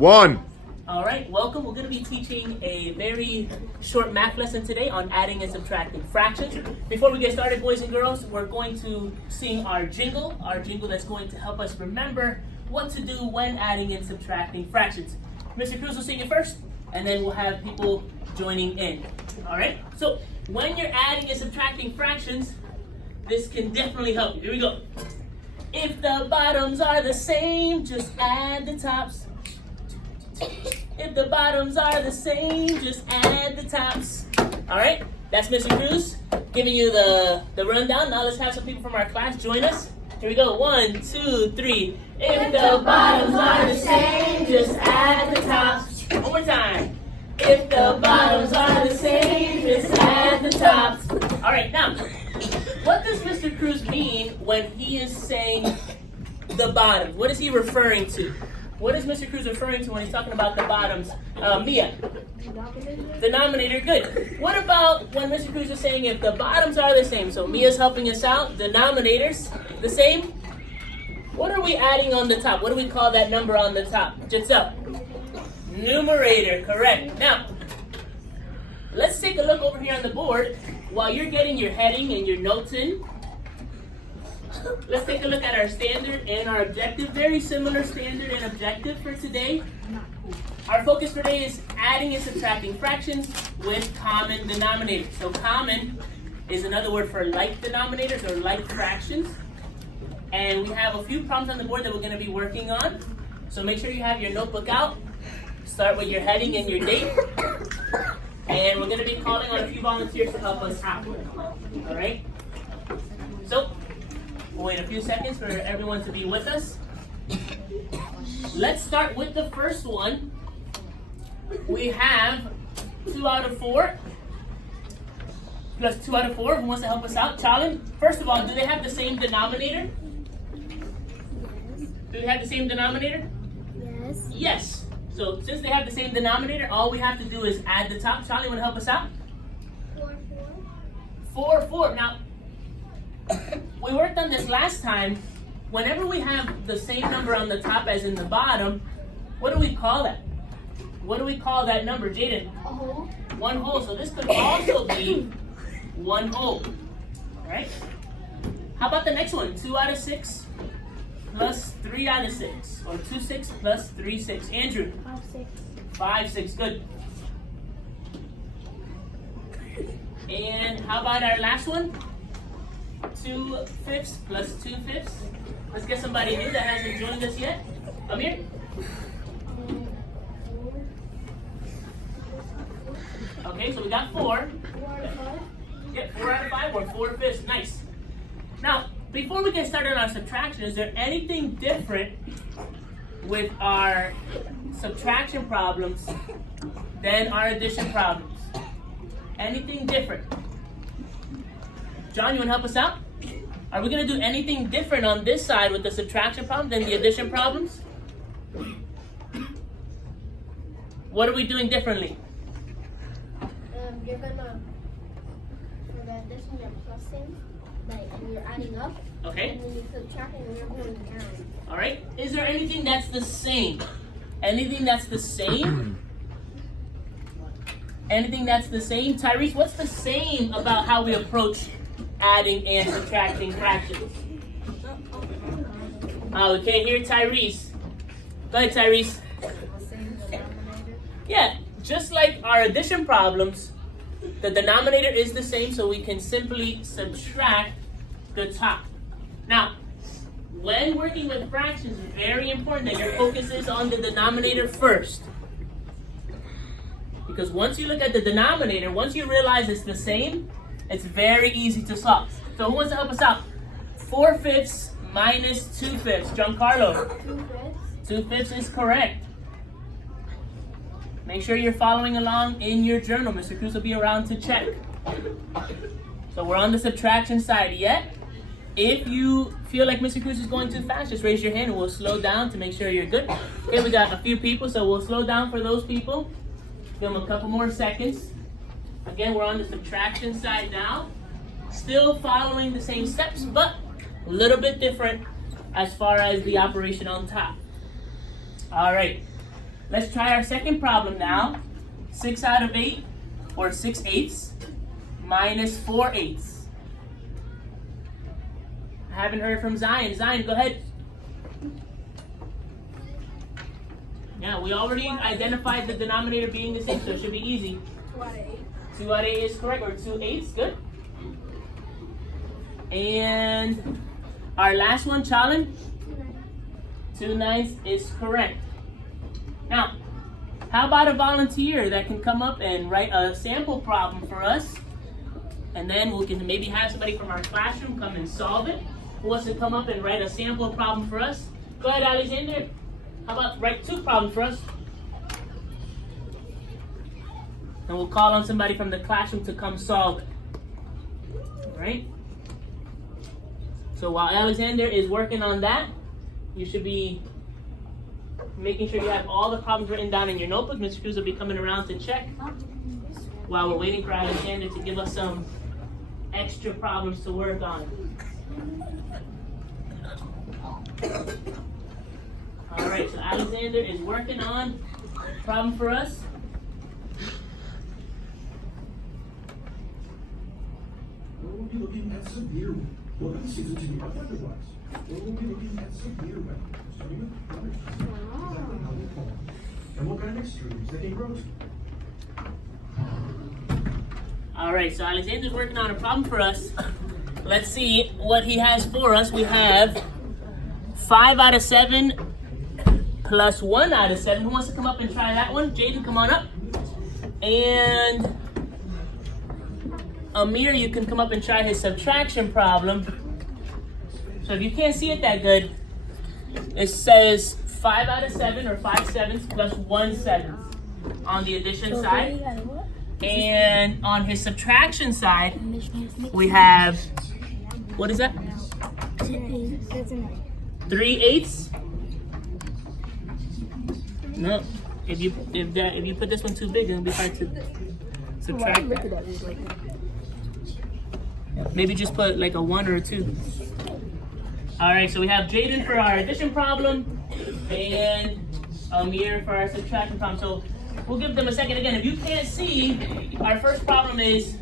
1. All right, welcome. We're going to be teaching a very short math lesson today on adding and subtracting fractions. Before we get started, boys and girls, we're going to sing our jingle that's going to help us remember what to do when adding and subtracting fractions. Mr. Cruz will sing it first, and then we'll have people joining in. All right, so when you're adding and subtracting fractions, this can definitely help you. Here we go. If the bottoms are the same, just add the tops. If the bottoms are the same, just add the tops. All right, that's Mr. Cruz giving you the rundown. Now let's have some people from our class join us. Here we go. 1, 2, 3. If the bottoms are the same, just add the tops. One more time. If the bottoms are the same, just add the tops. All right, now, what does Mr. Cruz mean when he is saying the bottoms? What is he referring to? What is Mr. Cruz referring to when he's talking about the bottoms? Mia? Denominator, good. What about when Mr. Cruz is saying if the bottoms are the same? So Mia's helping us out. Denominators, the same. What are we adding on the top? What do we call that number on the top? Giselle? Numerator, correct. Now, let's take a look over here on the board. While you're getting your heading and your notes in, let's take a look at our standard and our objective. Very similar standard and objective for today. Our focus today is adding and subtracting fractions with common denominators. So common is another word for like denominators or like fractions. And we have a few problems on the board that we're going to be working on. So make sure you have your notebook out. Start with your heading and your date. And we're going to be calling on a few volunteers to help us out. All right? So, we'll wait a few seconds for everyone to be with us. Let's start with the first one. We have 2 out of 4 plus 2 out of 4. Who wants to help us out? Chalin, first of all, do they have the same denominator? Do they have the same denominator? Yes. Yes. So since they have the same denominator, all we have to do is add the top. Charlie, want to help us out? 4, 4. Now, we worked on this last time. Whenever we have the same number on the top as in the bottom, what do we call that? What do we call that number, Jaden? A whole. 1 whole. So this could also be 1 whole. All right. How about the next one? 2 out of 6 plus 3 out of 6, or 2 6 plus 3 6. Andrew. 5 6. 5 6. Good. And how about our last one? 2 fifths plus 2 fifths. Let's get somebody new that hasn't joined us yet. Amir? Okay, so we got 4. 4 out of 5. Yep, 4 out of 5 or 4 fifths. Nice. Now, before we get started on our subtraction, is there anything different with our subtraction problems than our addition problems? Anything different? John, you want to help us out? Are we going to do anything different on this side with the subtraction problem than the addition problems? What are we doing differently? You're gonna, for the addition, you're plusing, like, and you're adding up. Okay. And then you subtracting, and you're going down. All right. Is there anything that's the same? Anything that's the same? Anything that's the same? Tyrese, what's the same about how we approach adding and subtracting fractions? Oh, we can't hear Tyrese. Go ahead, Tyrese. Yeah, just like our addition problems, the denominator is the same, so we can simply subtract the top. Now, when working with fractions, it's very important that your focus is on the denominator first. Because once you look at the denominator, once you realize it's the same, it's very easy to solve. So who wants to help us out? 4 fifths minus 2 fifths. Giancarlo. 2 fifths. 2 fifths is correct. Make sure you're following along in your journal. Mr. Cruz will be around to check. So we're on the subtraction side yet. If you feel like Mr. Cruz is going too fast, just raise your hand and we'll slow down to make sure you're good. Okay, we got a few people, so we'll slow down for those people. Give them a couple more seconds. Again, we're on the subtraction side now. Still following the same steps, but a little bit different as far as the operation on top. All right. Let's try our second problem now. 6 out of 8, or 6/8, minus 4/8. I haven't heard from Zion. Zion, go ahead. Yeah, we already identified the denominator being the same, so it should be easy. 2 out of 8. 2 out of 8 is correct, or 2/8, good. And our last one, Chalin, 2/9 is correct. Now, how about a volunteer that can come up and write a sample problem for us? And then we can maybe have somebody from our classroom come and solve it. Who wants to come up and write a sample problem for us? Go ahead, Alexander. How about write 2 problems for us? And we'll call on somebody from the classroom to come solve it. All right? So while Alexander is working on that, you should be making sure you have all the problems written down in your notebook. Mr. Cruz will be coming around to check while we're waiting for Alexander to give us some extra problems to work on. All right, so Alexander is working on a problem for us. We'll be looking at severe weather. Welcome to season 2 of Weatherwise. We'll be looking at severe weather, starting with weather. Exactly how they form, and what kind of extremes they can grow to. All right, so Alexander's working on a problem for us. Let's see what he has for us. We have 5 out of 7 plus 1 out of 7. Who wants to come up and try that one? Jaden, come on up. And Amir, you can come up and try his subtraction problem. So if you can't see it that good, it says 5 out of 7, or 5/7 plus 1/7 on the addition side. And on his subtraction side, we have, what is that? 3/8. No, if you put this one too big, it'll be hard to subtract. Maybe just put like a 1 or a 2. All right, so we have Jaden for our addition problem and Amir for our subtraction problem. So we'll give them a second again. If you can't see, our first problem is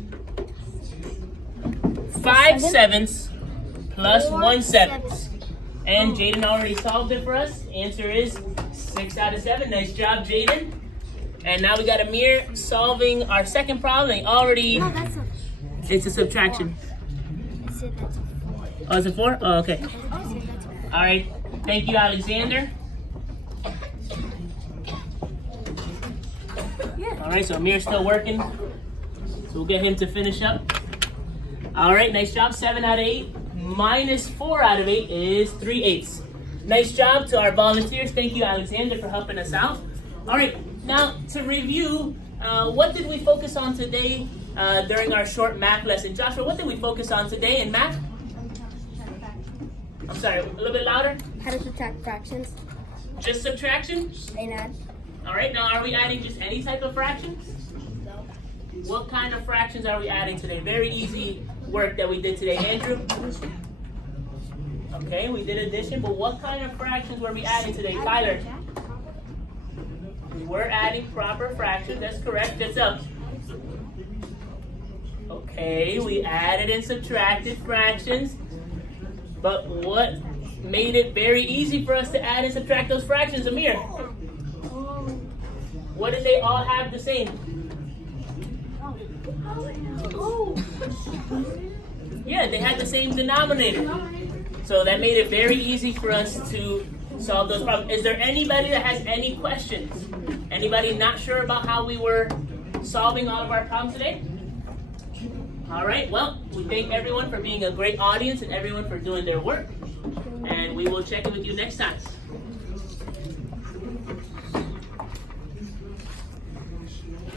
5/7 plus 1/7. And Jaden already solved it for us. Answer is 6 out of 7. Nice job, Jaden. And now we got Amir solving our second problem. He already, No, that's a. it's a subtraction. I said that's a 4. Oh, it's a 4? Oh, okay. I said that's a 4. All right. Thank you, Alexander. All right, so Amir's still working. So we'll get him to finish up. All right, nice job. 7 out of 8 minus 4 out of 8 is 3/8. Nice job to our volunteers. Thank you, Alexander, for helping us out. All right, now to review, what did we focus on today during our short math lesson? Joshua, what did we focus on today in math? I'm sorry, a little bit louder. How to subtract fractions Just subtraction? and add. All right, now are we adding just any type of fractions? No. What kind of fractions are we adding today? Very easy work that we did today. Andrew? Okay, we did addition, but what kind of fractions were we adding today? Tyler? We were adding proper fractions, that's correct. That's up. Okay, we added and subtracted fractions, but what made it very easy for us to add and subtract those fractions, Amir? What did they all have the same? Yeah, they had the same denominator. So that made it very easy for us to solve those problems. Is there anybody that has any questions? Anybody not sure about how we were solving all of our problems today? All right, well, we thank everyone for being a great audience and everyone for doing their work. And we will check in with you next time.